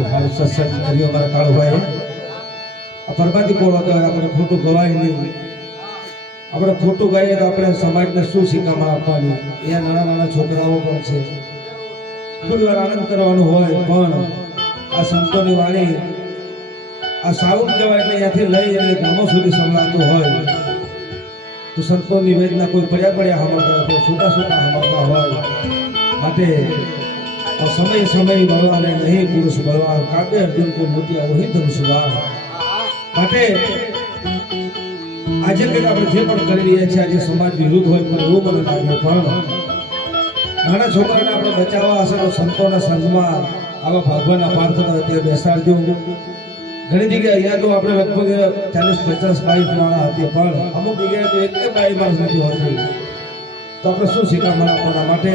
મારું સત્સંગ કર્યો મારા કાળુભાઈ પરબાદી પોળો તો આપણે ખોટું ગવાય નહીં. આપણે ખોટું ગાઈએ તો આપણે સમાજને શું શિખામણ આપવાની. અહીંયા નાના નાના છોકરાઓ પણ છે, થોડી વાર આનંદ કરવાનું હોય, પણ આ સંતોની વાણી આ સાઉન્ડ કહેવાય એટલે અહીંયાથી લઈ અને ગામો સુધી સંભળાતું હોય તો સંતોની વેદના કોઈ પડ્યા સાંભળતા કોઈ છૂટા સાંભળતા હોય. માટે સમય સમય બળવાને નહીં પુરુષ બળવાન, કાબે અર્જુન કો મોતિયા વહી ધનુષવાન. માટે આજે કંઈક આપણે જે પણ કરી રહ્યા છીએ આજે સમાજ વિરુદ્ધ હોય પણ એવું મને લાગે, પણ નાના છોકરાને આપણે બચાવવા હશે તો સંતોના સંઘમાં આવા ભગવાનના પ્રાર્થના ત્યાં બેસાડજો. ઘણી જગ્યાએ અહીંયા તો આપણે લગભગ 40-50 બાઈ માણસ હતી, પણ અમુક જગ્યાએ તો એક બાઈ માણસ નથી હોતી. તો આપણે શું શિખામણ આપવાના. માટે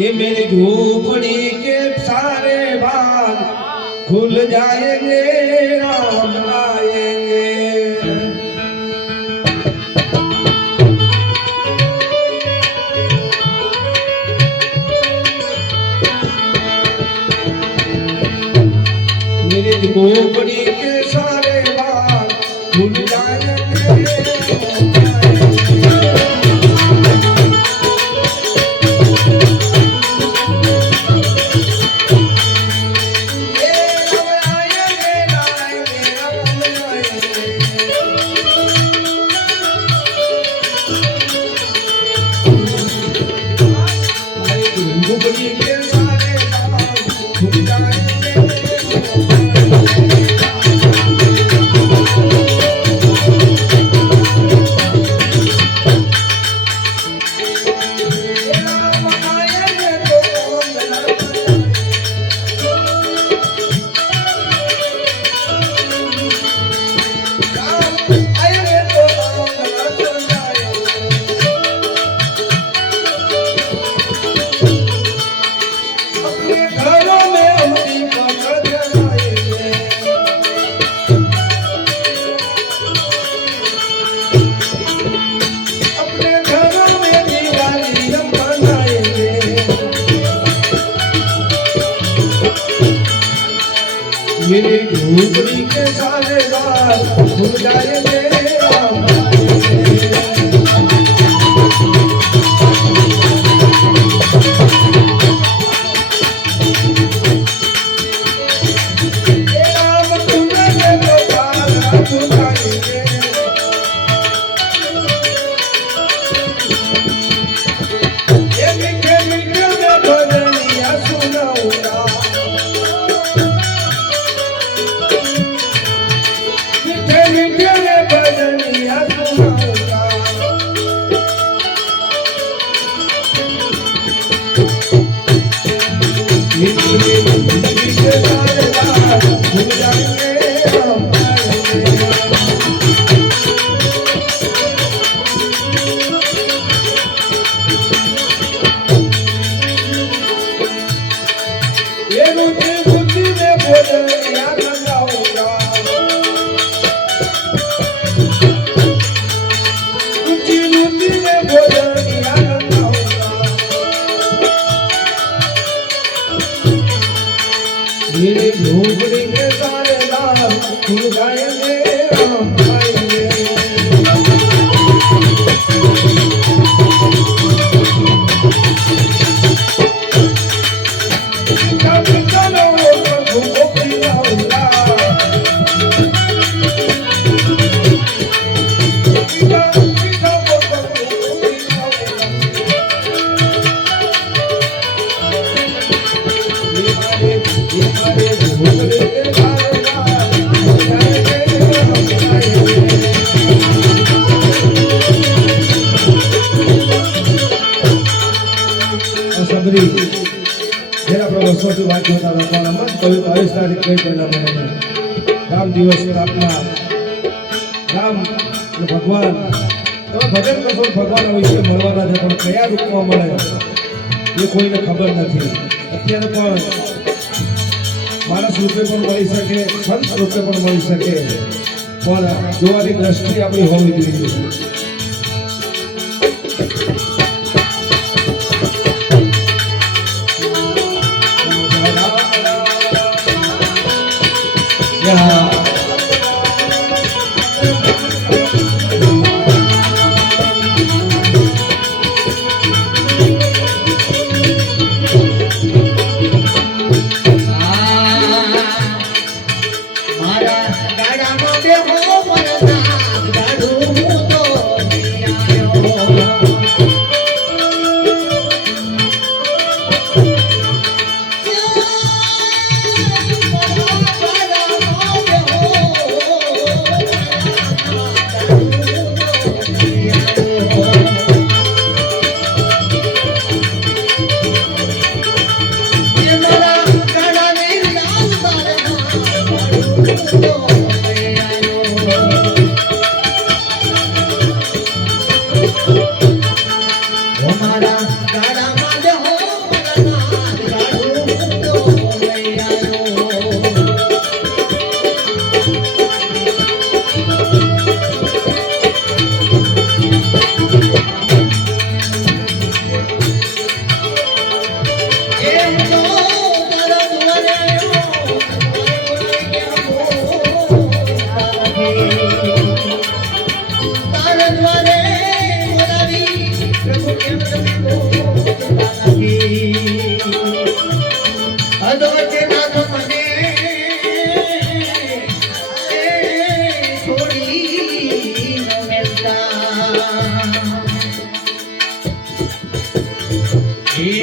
ये मेरी झोपड़ी के सारे बाग खुल जाएंगे, राम आएंगे. मेरी झोपड़ी के सारे बाग खुल जाएंगे. मेरी झोपड़ी के सारे बाग खुल जाएंगे, राम आएंगे. राम तुम्हें तो बाला सुनाएंगे. ये मीठे मीठे में भजनिया सुनाऊंगा. मेरी झोपड़ी के सारे बाग खुल जाएंगे, राम आएंगे. વર્ષોથી વાત જોતા હતા, પણ મત કહ્યું 22 તારીખ કઈ પહેલા મને રામ દિવસ સ્થાપના, રામ ભગવાન તમે ભજન કરશો ભગવાન વિશે મળવાના છે, પણ કયા રૂપમાં મળે એ કોઈને ખબર નથી. અત્યારે પણ માણસ રૂપે પણ મળી શકે, સંત રૂપે પણ મળી શકે, પણ જોવાની દ્રષ્ટિ આપણી હોવી જોઈએ. મારા ગાડામાં બેહો પરનાથ ગાડું તો લઈ આવ્યો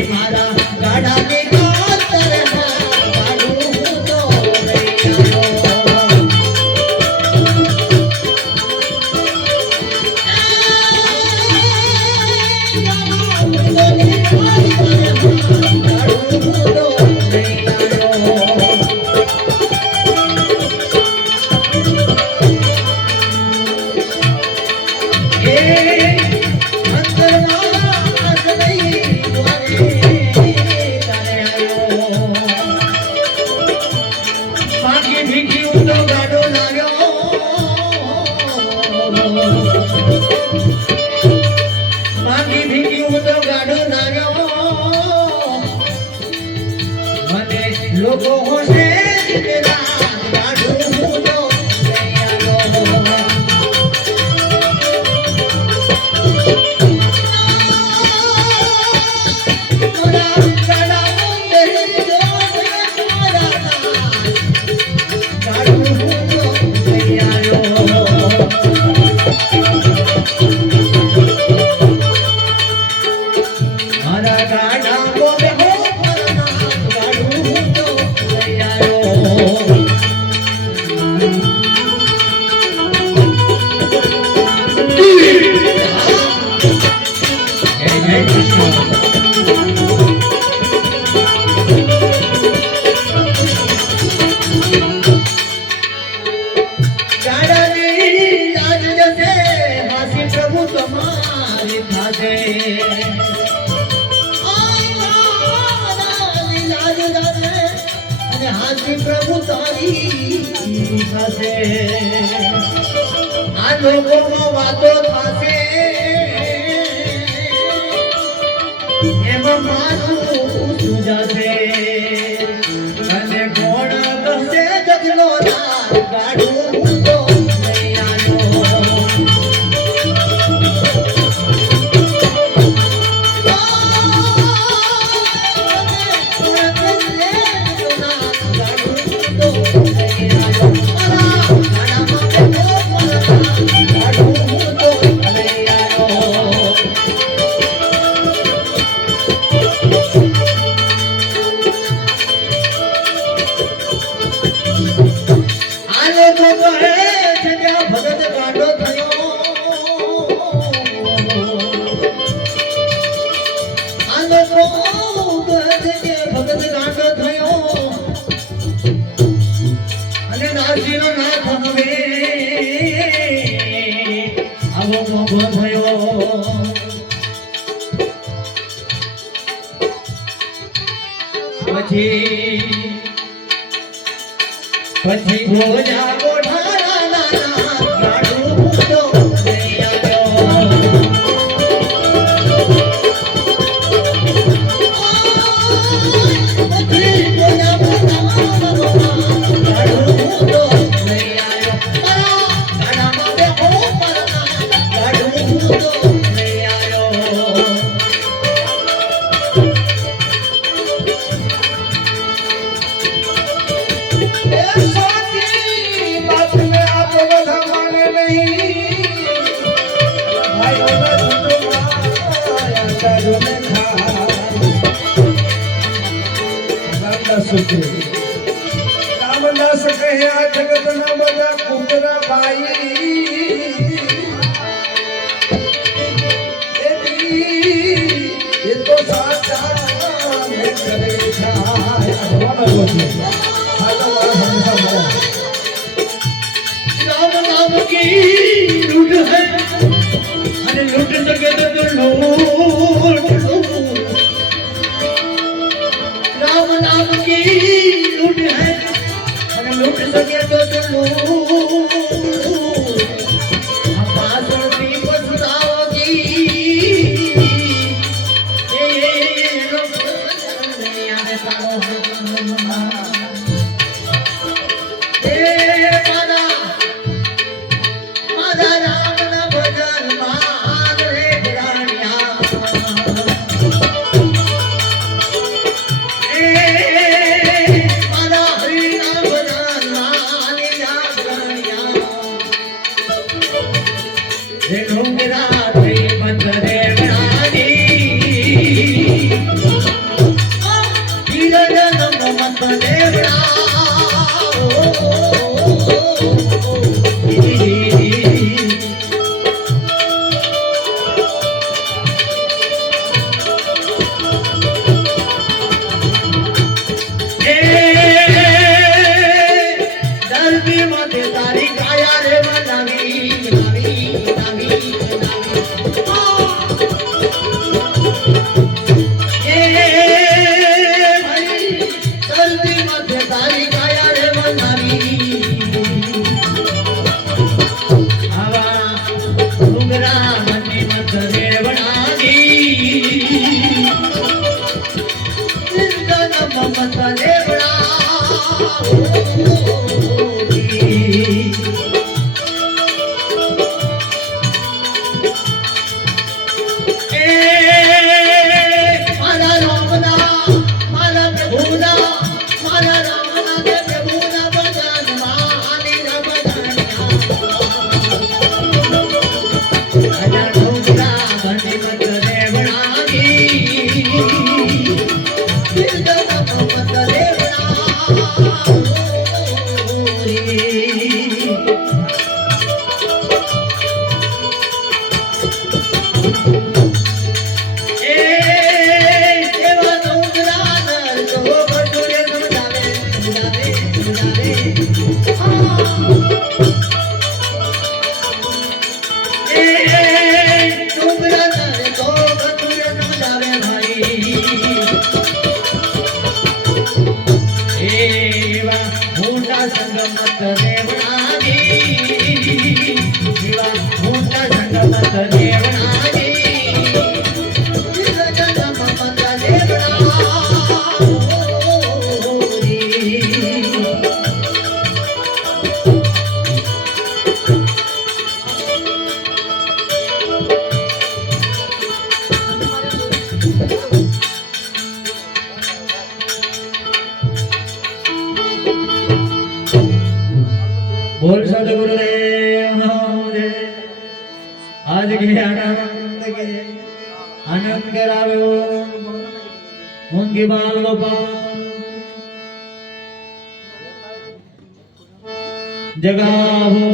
મારા ગાડા ને લોકો હોશે પ્રભુ તારી પાસે આ લોકોમાં વાતો થશે એમાં મારું સુજાશે અને કોણ કશે જગલો ના ગાડું તો લઈ આવ્યો પછી ભોજા કોઠારા નાના ગાડું તો લઈ આવ્યો પછી ભોજા કોઠારા ગાડું તો લઈ આવ્યો ગાડામાં બેહો પરનાથ ગાડું તો લઈ આવ્યો રામદાસ કહ્યા જગતના બધા કુંદરા ભાઈ એ તો સાચા મેં કરે થાય राम नाम की लूट है अरे लूट सके तो लूट બને તો ચલું આ પાછળથી પછતાવોગી એનો નહીં આવે તારો એ મારા રામના ભજનમાં રે રાણિયા મારા હરિના ભજનમાં યાદ રાણિયા રે ડુંગરા થઈ બંધરે રાણી હિરણ મત દેવડા દર્દી માટે તારી કાયા રે બનાવી બનાવી બનાવી દર્દી માટે તારી કાયા રે બનાવી આવા ડુંગરા મને મત રે બનાવી મત દેવડા મારા રામના મારા પ્રભુના મારા રામના કે પ્રભુના ભજનમાં આનીના ભજનમાં આજા ડુંગરા મને મત દેવડાની મત દેવડા સંગમત દેવણાજી મોટા સંગમત દેવણાજી સંગમત बोल सदगुरुदेव आज के आनंद करावे मुंगी बाल गोपाल जगावो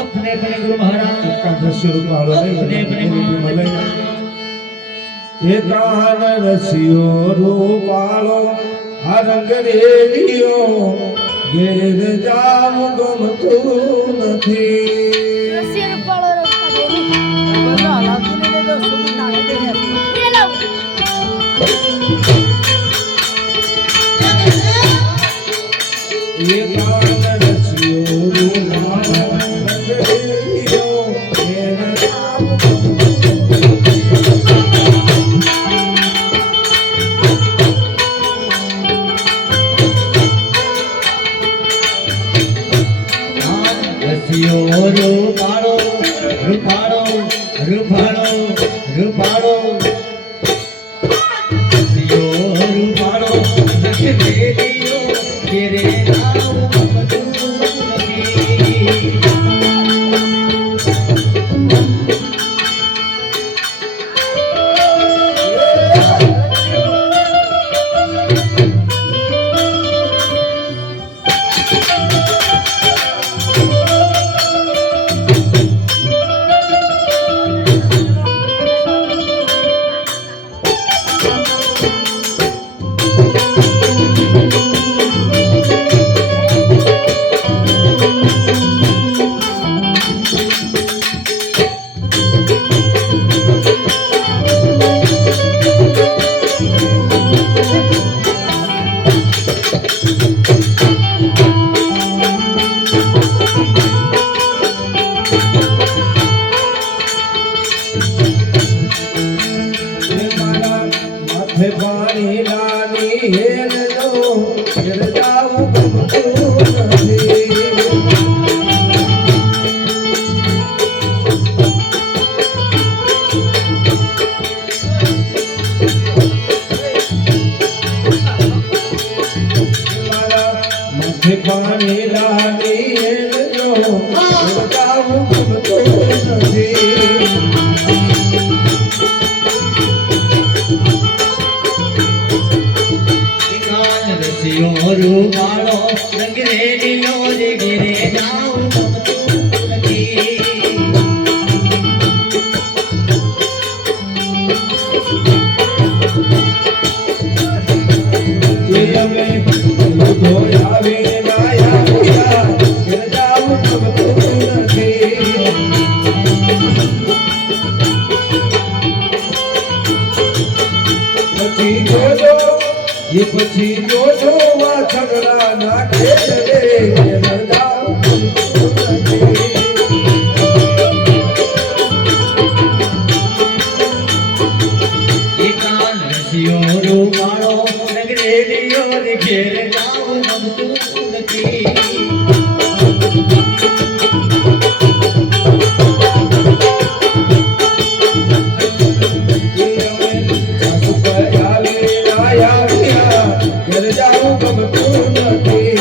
अपने अपने गुरु महाराज का दृश्य रूप वालों अपने अपने एकान रसियो रूपालो आ रंग रेलियो ઘેર જામ ગમતું નથી રસિયા રૂપાળો રખા દેવી બોલો હલાવતી ને તો સુબી નાખી દે પેલો એ કાન રસિયો રૂપાલો રંગ રેલિયો ઘેર જામ રૂપાળો રૂપાળો રૂપાળો રૂપાળો રૂપાળો કેરે નામ બધું નથી માથે પાણી લાની હેલ જો ઘેર જાવું ગમતું નથી માથે પાણી લાની હેલ જો ઘેર જાવું ગમતું નથી રૂપાળો રંગરેલીનો રે ઘેરે જાઉં ગમતું નથી અમે ધોયાવીને માયા પિયા ઘેર જાવું ગમતું નથી પછી જોજો એ પછી જોજો વાછરડા નાખે રે ઘેર જાવું ગમતું નથી એકાન રસિયો રૂપાળો રંગરેલીનો રે ઘેરે જાઉં ગમતું નથી સાસુ પયાવીને માયા પિયા ઘેર જાવું ગમતું નથી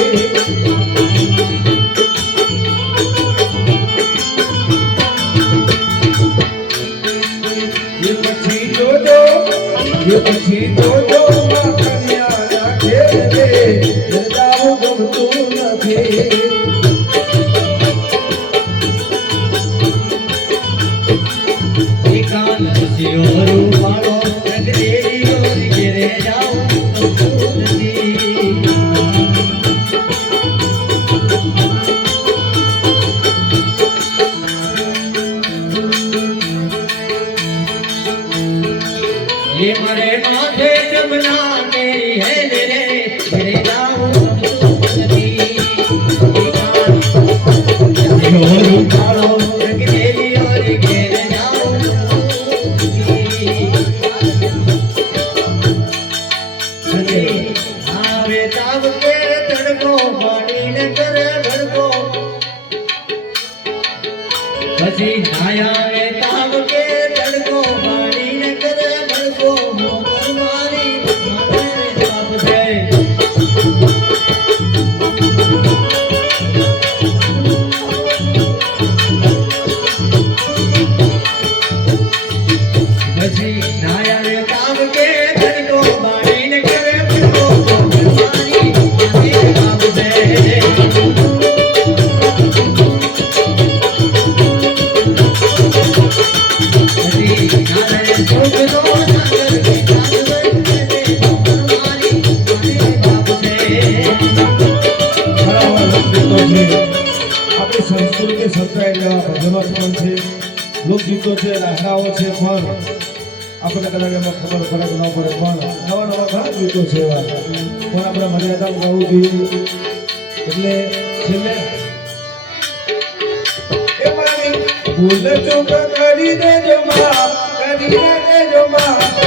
એ પછી જોજો માખણિયા નાખે રે ઘેર જાવું ગમતું નથી એકાન રસિયો રૂપાળો રંગરેલીનો રે ઘેરે જાઉં ગમતું નથી ये मरे माथे जमुना तेरी है रे घरे जाऊं गमતું નથી યોરું કાળો રંગરેલી ઓર ઘેરે જાઉં ગમતું નથી આવે તાવ કે તડકો પાણી ને કરે ભડકો પછી આયા વે તાવ કે તડકો પાણી ને કરે ભડકો મોગર મારી માથે તાપ છે પછી આયા વે તાવ કે તડકો પાણી ને કરે ભડકો મોગર મારી માથે તાપ છે આપણી સંસ્કૃતિ સચવાયેલા ભજનો પણ છે લોકગીતો છે રાહડાઓ છે પણ આપણને કદાચ એમાં ખબર પડે કે ન પડે પણ નવા નવા ઘણા ગીતો છે એવા પણ આપણે મર્યાદામાં ગાવું જોઈએ એટલે છેલ્લે એ મારી ભૂલ ચૂક કરી દેજો માં કરી દેજો માં